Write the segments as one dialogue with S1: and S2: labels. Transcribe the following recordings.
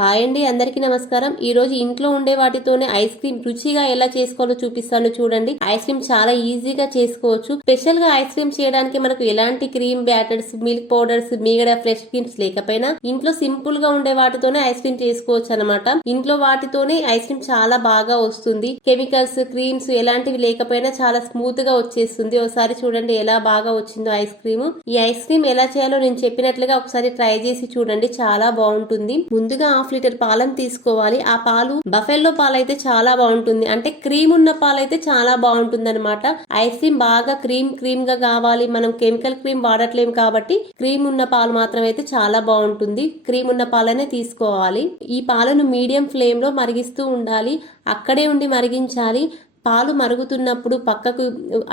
S1: Hi అండి అందరికీ నమస్కారం. ఈ రోజు ఇంట్లో ఉండే వాటితోనే ఐస్ క్రీమ్ రుచిగా ఎలా చేసుకోవాలో చూపిస్తాను చూడండి. ఐస్ క్రీమ్ చాలా ఈజీగా చేసుకోవచ్చు. స్పెషల్గా ఐస్ క్రీమ్ చేయడానికి మనకు ఎలాంటి క్రీమ్ బ్యాటర్స్ మిల్క్ పౌడర్స్ మీగడ ఫ్రెష్ క్రీమ్స్ లేకపోయినా ఇంట్లో సింపుల్గా ఉండే వాటితోనే ఐస్ క్రీమ్ చేసుకోవచ్చు అనమాట ఇంట్లో వాటితోనే ఐస్ క్రీమ్ చాలా బాగా వస్తుంది. కెమికల్స్ క్రీమ్స్ ఎలాంటివి లేకపోయినా చాలా స్మూత్గా వచ్చేస్తుంది. ఒకసారి చూడండి ఎలా బాగా వచ్చిందో ఐస్ క్రీమ్. ఈ ఐస్ క్రీమ్ ఎలా చేయాలో నేను చెప్పినట్లుగా ఒకసారి ట్రై చేసి చూడండి. చాలా బాగుంటుంది. ముందుగా హాఫ్ లీటర్ పాలను తీసుకోవాలి. ఆ పాలు బఫెల్లో పాలు అయితే చాలా బాగుంటుంది. అంటే క్రీమ్ ఉన్న పాలు అయితే చాలా బాగుంటుంది అనమాట ఐస్ క్రీమ్ బాగా క్రీమ్ క్రీమ్గా కావాలి. మనం కెమికల్ క్రీమ్ వాడట్లేం కాబట్టి క్రీమ్ ఉన్న పాలు మాత్రం అయితే చాలా బాగుంటుంది. క్రీమ్ ఉన్న పాలనే తీసుకోవాలి. ఈ పాలను మీడియం ఫ్లేమ్లో మరిగిస్తూ ఉండాలి. అక్కడే ఉండి మరిగించాలి. పాలు మరుగుతున్నప్పుడు పక్కకు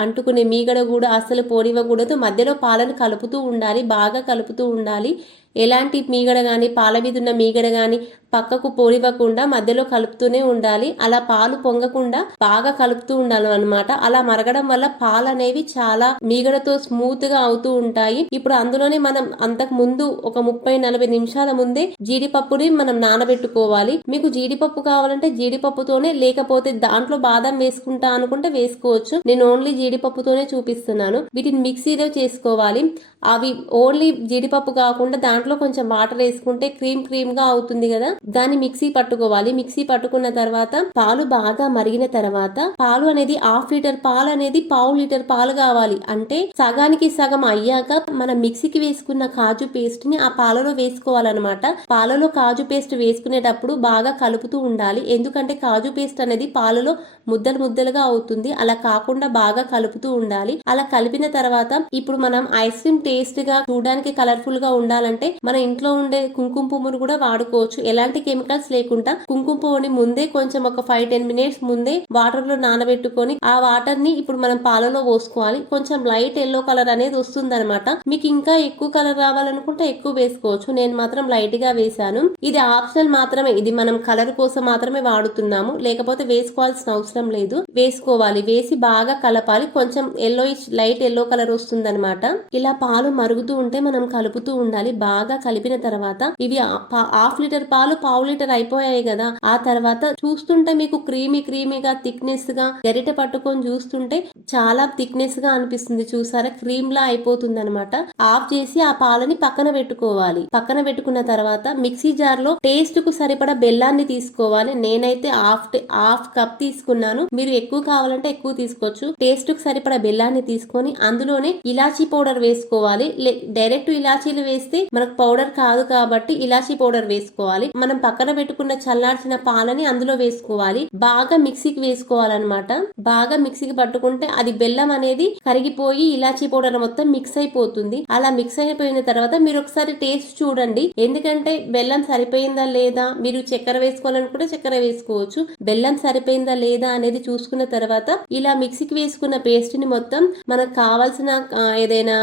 S1: అంటుకునే మీగడ కూడా అసలు పోనివ్వకూడదు మధ్యలో పాలను కలుపుతూ ఉండాలి. బాగా కలుపుతూ ఉండాలి. ఎలాంటి మీగడ కానీ పాల మీద ఉన్న మీగడ కానీ పక్కకు పోనివ్వకుండా మధ్యలో కలుపుతూనే ఉండాలి. అలా పాలు పొంగకుండా బాగా కలుపుతూ ఉండాలి అనమాట అలా మరగడం వల్ల పాలు అనేవి చాలా మీగడతో స్మూత్గా అవుతూ ఉంటాయి. ఇప్పుడు అందులోనే మనం అంతకు ముందు ఒక ముప్పై నలభై నిమిషాల ముందే జీడిపప్పుని మనం నానబెట్టుకోవాలి. మీకు జీడిపప్పు కావాలంటే జీడిపప్పుతోనే లేకపోతే దాంట్లో బాదం వేసుకుంటా అనుకుంటే వేసుకోవచ్చు. నేను ఓన్లీ జీడిపప్పుతోనే చూపిస్తున్నాను. వీటిని మిక్సీలో చేసుకోవాలి. అవి ఓన్లీ జీడిపప్పు కాకుండా దాంట్లో కొంచెం వాటర్ వేసుకుంటే క్రీమ్ క్రీమ్గా అవుతుంది కదా. దాన్ని మిక్సీ పట్టుకోవాలి. మిక్సీ పట్టుకున్న తర్వాత పాలు బాగా మరిగిన తర్వాత పాలు అనేది హాఫ్ లీటర్ పాలు అనేది పావు లీటర్ పాలు కావాలి. అంటే సగానికి సగం అయ్యాక మనం మిక్సీకి వేసుకున్న కాజు పేస్ట్ని ఆ పాలలో వేసుకోవాలన్నమాట. పాలలో కాజు పేస్ట్ వేసుకునేటప్పుడు బాగా కలుపుతూ ఉండాలి. ఎందుకంటే కాజు పేస్ట్ అనేది పాలలో ముద్దలు ముద్దలుగా అవుతుంది. అలా కాకుండా బాగా కలుపుతూ ఉండాలి. అలా కలిపిన తర్వాత ఇప్పుడు మనం ఐస్ క్రీమ్ టేస్ట్గా చూడడానికి కలర్ఫుల్గా ఉండాలంటే మన ఇంట్లో ఉండే కుంకుమ పువ్వును కూడా వాడుకోవచ్చు. ఎలాంటి కెమికల్స్ లేకుండా కుంకుమ పువ్వుని ముందే కొంచెం ఒక ఫైవ్ టెన్ మినిట్స్ ముందే వాటర్లో నానబెట్టుకొని ఆ వాటర్ని ఇప్పుడు మనం పాలలో పోసుకోవాలి. కొంచెం లైట్ ఎల్లో కలర్ అనేది వస్తుంది అనమాట మీకు ఇంకా ఎక్కువ కలర్ రావాలనుకుంటే ఎక్కువ వేసుకోవచ్చు. నేను మాత్రం లైట్గా వేసాను ఇది ఆప్షనల్ మాత్రమే. ఇది మనం కలర్ కోసం మాత్రమే వాడుతున్నాము. లేకపోతే వేసుకోవాల్సిన అవసరం లేదు. వేసుకోవాలి. వేసి బాగా కలపాలి. కొంచెం ఎల్లో లైట్ ఎల్లో కలర్ వస్తుంది ఇలా పాలు మరుగుతూ ఉంటే మనం కలుపుతూ ఉండాలి. బాగా కలిపిన తర్వాత ఇవి హాఫ్ లీటర్ పాలు పావు లీటర్ అయిపోయాయి కదా. ఆ తర్వాత చూస్తుంటే మీకు క్రీమీ క్రీమీగా థిక్నెస్గా గరిట పట్టుకొని చూస్తుంటే చాలా థిక్నెస్గా అనిపిస్తుంది. చూసారా? క్రీమ్ లా అయిపోతుంది అనమాట ఆఫ్ చేసి ఆ పాలని పక్కన పెట్టుకోవాలి. పక్కన పెట్టుకున్న తర్వాత మిక్సీ జార్లో టేస్ట్కు సరిపడా బెల్లాన్ని తీసుకోవాలి. నేనైతే హాఫ్ హాఫ్ కప్ తీసుకున్నాను. మీరు ఎక్కువ కావాలంటే ఎక్కువ తీసుకోవచ్చు. టేస్ట్కు సరిపడా బెల్లాన్ని తీసుకొని అందులోనే ఇలాచీ పౌడర్ వేసుకోవాలి. డైరెక్ట్ ఇలాచీలు వేస్తే మనకు పౌడర్ కాదు కాబట్టి ఇలాచీ పౌడర్ వేసుకోవాలి. మనం పక్కన పెట్టుకున్న చల్లార్చిన పాలని అందులో వేసుకోవాలి. బాగా మిక్సీకి వేసుకోవాలన్నమాట. బాగా మిక్సీకి పట్టుకుంటే అది బెల్లం అనేది కరిగిపోయి ఇలాచీ పౌడర్ మొత్తం మిక్స్ అయిపోతుంది. అలా మిక్స్ అయిపోయిన తర్వాత మీరు ఒకసారి టేస్ట్ చూడండి. ఎందుకంటే బెల్లం సరిపోయిందా లేదా? మీరు చక్కెర వేసుకోవాలనుకుంటే చక్కెర వేసుకోవచ్చు. బెల్లం సరిపోయిందా లేదా అనేది చూసుకున్న తర్వాత ఇలా మిక్సీకి వేసుకున్న పేస్ట్ని మొత్తం మనకు కావాల్సిన ఏదైనా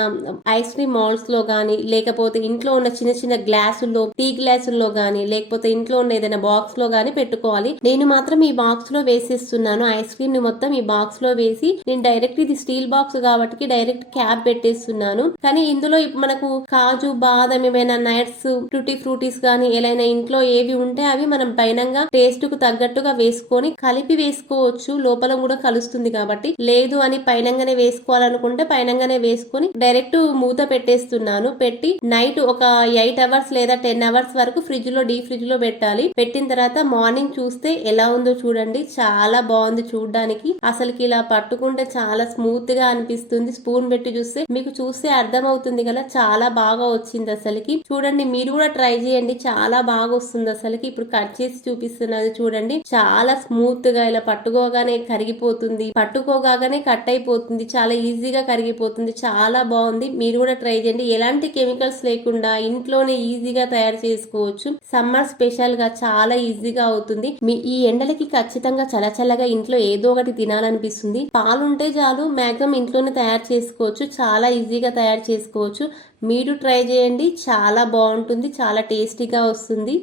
S1: ఐస్ క్రీమ్ మాల్స్లో గానీ లేకపోతే ఇంట్లో ఉన్న చిన్న చిన్న గ్లాసుల్లో టీ గ్లాసుల్లో గానీ లేకపోతే ఇంట్లో ఉన్న ఏదైనా బాక్స్లో గానీ పెట్టుకోవాలి. నేను మాత్రం ఈ బాక్స్లో వేసేస్తున్నాను. ఐస్ క్రీమ్ని మొత్తం ఈ బాక్స్లో వేసి నేను డైరెక్ట్ ఇది స్టీల్ బాక్స్ కాబట్టి డైరెక్ట్ క్యాప్ పెట్టేస్తున్నాను. కానీ ఇందులో మనకు కాజు బాదం ఏమైనా నట్స్ టూటీ ఫ్రూటీస్ గానీ ఏదైనా ఇంట్లో ఏవి ఉంటే అవి మనం పైనంగా టేస్ట్కు తగ్గట్టుగా వేసుకొని కలిపి వేసుకోవచ్చు. లోపల కూడా కలుస్తుంది కాబట్టి. లేదు అని పైనంగానే వేసుకోవాలనుకుంటే పైనంగానే వేసుకొని డైరెక్ట్ మూత పెట్టేస్తున్నాను. పెట్టి నైట్ ఒక ఎయిట్ అవర్స్ లేదా టెన్ అవర్స్ వరకు ఫ్రిడ్జ్లో డీ ఫ్రిడ్జ్లో పెట్టాలి. పెట్టిన తర్వాత మార్నింగ్ చూస్తే ఎలా ఉందో చూడండి. చాలా బాగుంది చూడడానికి. అసలుకి ఇలా పట్టుకుంటే చాలా స్మూత్గా అనిపిస్తుంది. స్పూన్ పెట్టి చూస్తే మీకు చూస్తే అర్థం అవుతుంది కదా చాలా బాగా వచ్చింది అసలుకి. చూడండి మీరు కూడా ట్రై చేయండి. చాలా బాగా వస్తుంది అసలుకి. ఇప్పుడు కట్ చేసి చూపిస్తున్నది చూడండి. చాలా స్మూత్గా ఇలా పట్టుకోగానే కరిగిపోతుంది. పట్టుకోగానే కట్ అయిపోతుంది. చాలా ఈజీగా కరిగిపోతుంది. చాలా బాగుంది. మీరు కూడా ట్రై చేయండి. ఎలాంటి కెమికల్స్ లేకుండా ఇంట్లోనే ఈజీగా తయారు చేసుకోవచ్చు. సమ్మర్ స్పెషల్గా చాలా ఈజీగా అవుతుంది. మీ ఈ ఎండలకి ఖచ్చితంగా చలచల్లగా ఇంట్లో ఏదో ఒకటి తినాలనిపిస్తుంది. పాలుంటే చాలు మాక్సిమం ఇంట్లోనే తయారు చేసుకోవచ్చు. చాలా ఈజీగా తయారు చేసుకోవచ్చు. మీరు ట్రై చేయండి. చాలా బాగుంటుంది. చాలా టేస్టీగా వస్తుంది.